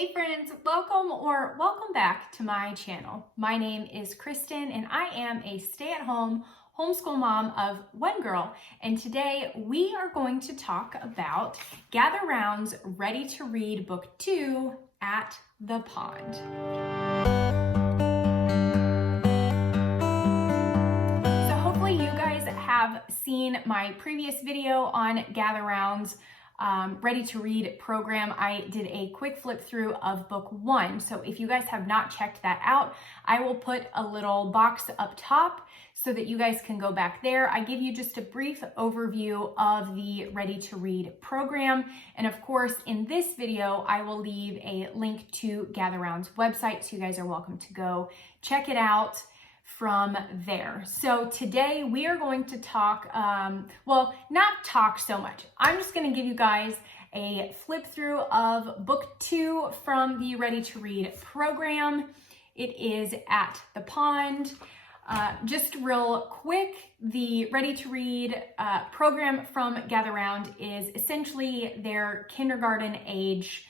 Hey friends, welcome back to my channel. My name is Kristen and I am a stay-at-home homeschool mom of one girl, and today we are going to talk about Gather Round's Ready to Read Book 2 at the Pond. So hopefully you guys have seen my previous video on Gather Round's Ready to Read program. I did a quick flip through of book 1. So if you guys have not checked that out, I will put a little box up top so that you guys can go back there. I give you just a brief overview of the Ready to Read program. And of course, in this video, I will leave a link to Gather Round's website, so you guys are welcome to go check it out from there. So today we are going to talk, well, not talk so much. I'm just going to give you guys a flip through of book 2 from the Ready to Read program. It is At the Pond. Just real quick, the Ready to Read program from Gather Round is essentially their kindergarten age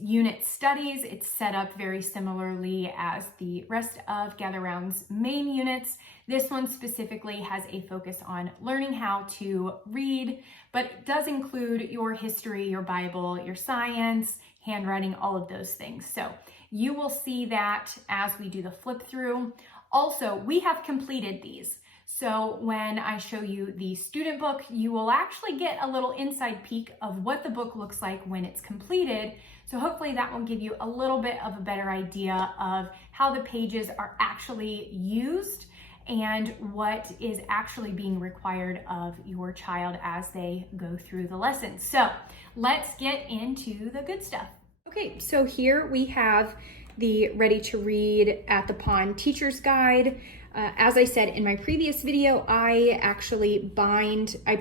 unit studies. It's set up very similarly as the rest of Gather Round's main units. This one specifically has a focus on learning how to read, but it does include your history, your Bible, your science, handwriting, all of those things. So you will see that as we do the flip through. Also, we have completed these. So when I show you the student book, you will actually get a little inside peek of what the book looks like when it's completed. So hopefully that will give you a little bit of a better idea of how the pages are actually used and what is actually being required of your child as they go through the lessons. So let's get into the good stuff. Okay, so here we have the Ready to Read at the Pond Teacher's Guide. As I said in my previous video, I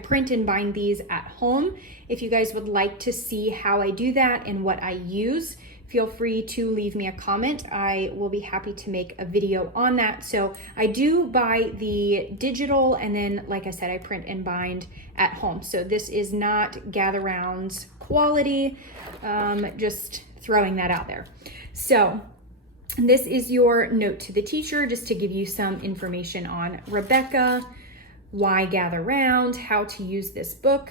print and bind these at home. If you guys would like to see how I do that and what I use, feel free to leave me a comment. I will be happy to make a video on that. So I do buy the digital, and then, like I said, I print and bind at home. So this is not Gather Round's quality, just throwing that out there. So this is your note to the teacher, just to give you some information on Rebecca, why Gather Round, how to use this book.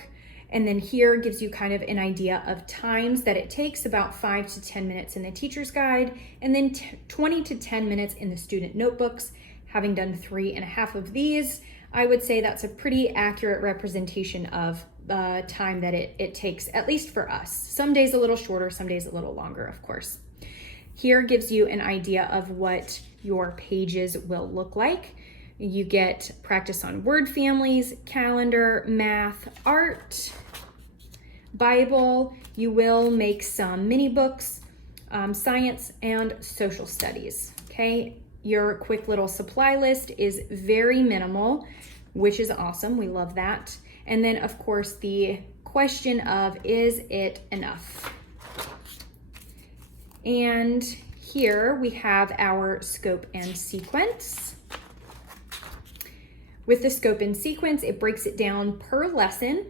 And then here gives you kind of an idea of times that it takes, about 5 to 10 minutes in the teacher's guide, and then 20 to 10 minutes in the student notebooks. Having done 3.5 of these, I would say that's a pretty accurate representation of the time that it takes, at least for us. Some days a little shorter, some days a little longer, of course. Here gives you an idea of what your pages will look like. You get practice on word families, calendar, math, art, Bible. You will make some mini books, science, and social studies. Okay, your quick little supply list is very minimal, which is awesome. We love that. And then, of course, the question of, is it enough? And here we have our scope and sequence. With the scope and sequence, it breaks it down per lesson,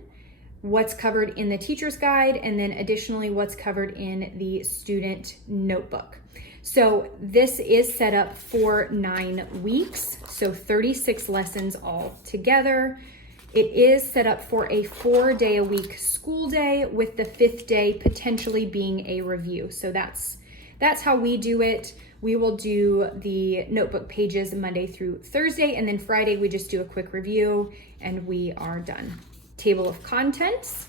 what's covered in the teacher's guide, and then additionally what's covered in the student notebook. So this is set up for 9 weeks, so 36 lessons all together. It is set up for a 4-day-a-week school day, with the 5th day potentially being a review. So that's how we do it. We will do the notebook pages Monday through Thursday, and then Friday we just do a quick review and we are done. Table of contents.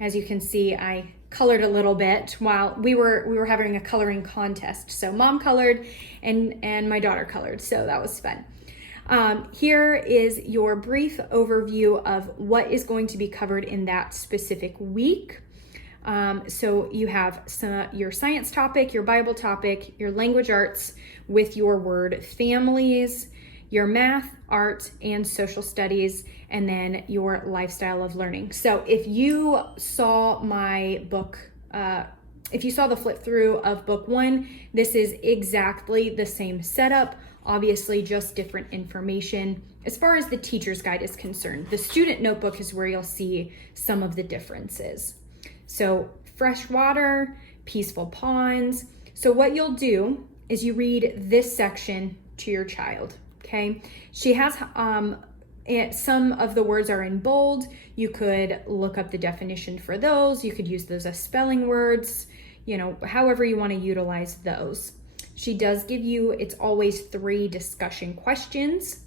As you can see, I colored a little bit while we were having a coloring contest. So mom colored and my daughter colored, so that was fun. Here is your brief overview of what is going to be covered in that specific week. So you have your science topic, your Bible topic, your language arts with your word families, your math, art, and social studies, and then your lifestyle of learning. So if you saw my book, if you saw the flip through of book 1, this is exactly the same setup, obviously just different information as far as the teacher's guide is concerned. The student notebook is where you'll see some of the differences. So fresh water, peaceful ponds. So what you'll do is you read this section to your child, okay? She has, some of the words are in bold. You could look up the definition for those. You could use those as spelling words, however you want to utilize those. She does give you, it's always 3 discussion questions,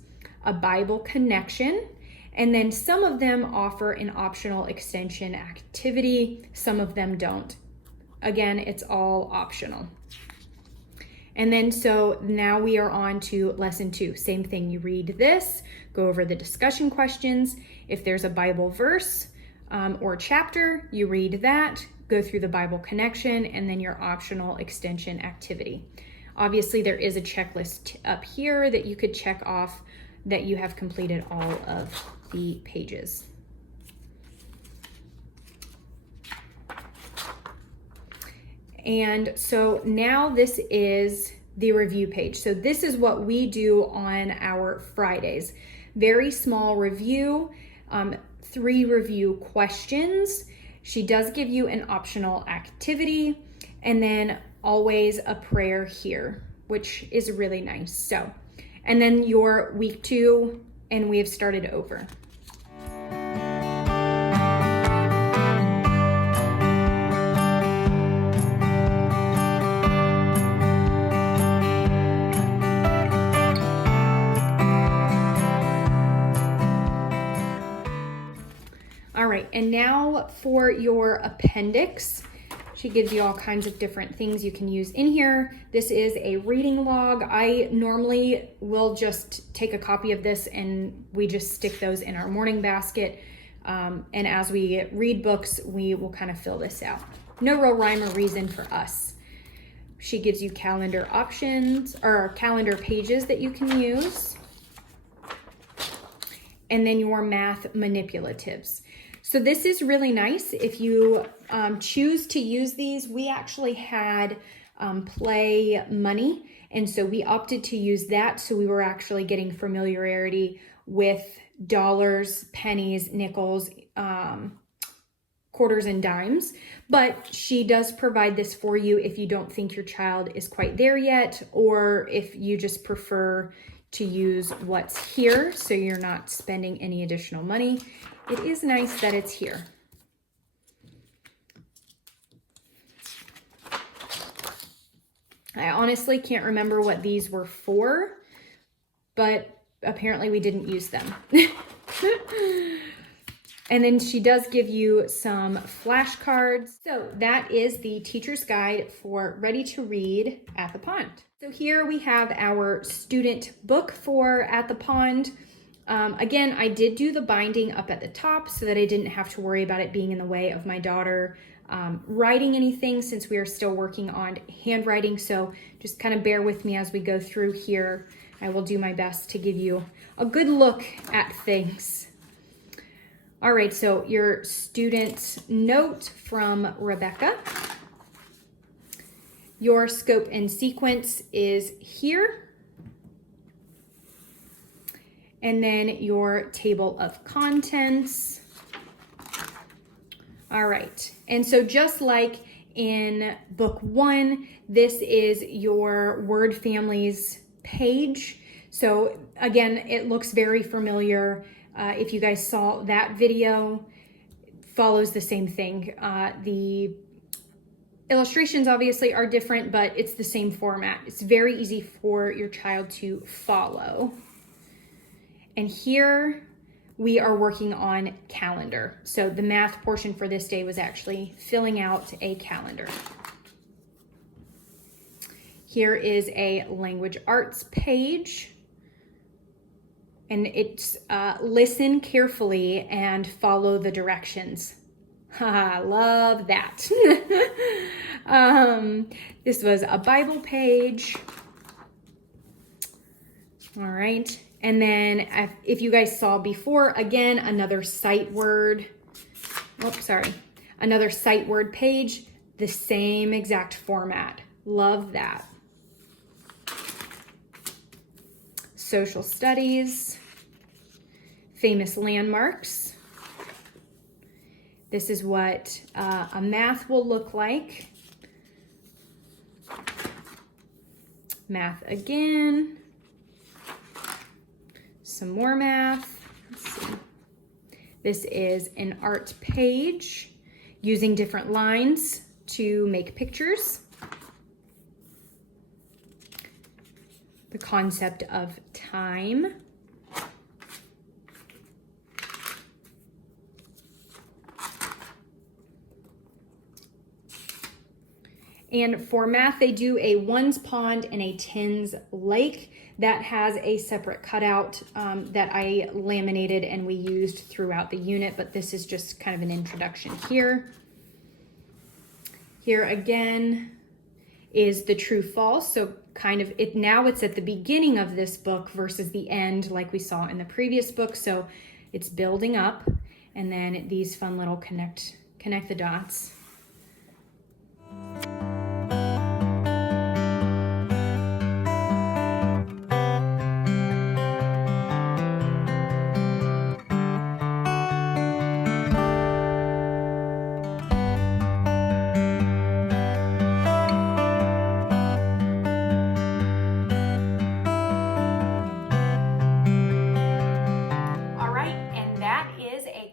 a Bible connection, and then some of them offer an optional extension activity. Some of them don't. Again, it's all optional. And then so now we are on to lesson 2. Same thing, you read this, go over the discussion questions. If there's a Bible verse or chapter, you read that, go through the Bible connection, and then your optional extension activity. Obviously, there is a checklist up here that you could check off that you have completed all of the pages. And so now this is the review page. So this is what we do on our Fridays. Very small review, 3 review questions. She does give you an optional activity, and then always a prayer here, which is really nice. So, and then your week 2, and we have started over. All right, and now for your appendix. She gives you all kinds of different things you can use in here. This is a reading log. I normally will just take a copy of this and we just stick those in our morning basket. And as we read books, we will kind of fill this out. No real rhyme or reason for us. She gives you calendar options or calendar pages that you can use. And then your math manipulatives. So this is really nice. If you choose to use these, we actually had Play Money, and so we opted to use that. So we were actually getting familiarity with dollars, pennies, nickels, quarters, and dimes. But she does provide this for you if you don't think your child is quite there yet, or if you just prefer to use what's here so you're not spending any additional money. It is nice that it's here. I honestly can't remember what these were for, but apparently we didn't use them. And then she does give you some flashcards. So that is the teacher's guide for Ready to Read at the Pond. So here we have our student book for At the Pond. Again, I did do the binding up at the top so that I didn't have to worry about it being in the way of my daughter writing anything, since we are still working on handwriting. So just kind of bear with me as we go through here. I will do my best to give you a good look at things. All right, so your student note from Rebecca. Your scope and sequence is here. And then your table of contents. All right, and so just like in book 1, this is your word families page. So again, it looks very familiar. If you guys saw that video, follows the same thing. The illustrations obviously are different, but it's the same format. It's very easy for your child to follow. And here we are working on calendar. So the math portion for this day was actually filling out a calendar. Here is a language arts page. And it's listen carefully and follow the directions. Haha, love that. This was a Bible page. All right. And then if you guys saw before, again, another sight word. Another sight word page, the same exact format. Love that. Social studies, famous landmarks, This is what a math will look like. Math again. Some more math. Let's see. This is an art page using different lines to make pictures. The concept of time. And for math, they do a ones pond and a tens lake that has a separate cutout that I laminated and we used throughout the unit, but this is just kind of an introduction here. Here again is the true false. So kind of now it's at the beginning of this book versus the end like we saw in the previous book. So it's building up, and then these fun little connect the dots.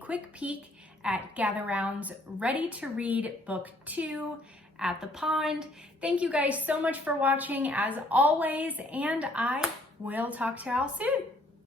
Quick peek at Gather Round's Ready to Read Book 2 at the pond. Thank you guys so much for watching as always, and I will talk to y'all soon.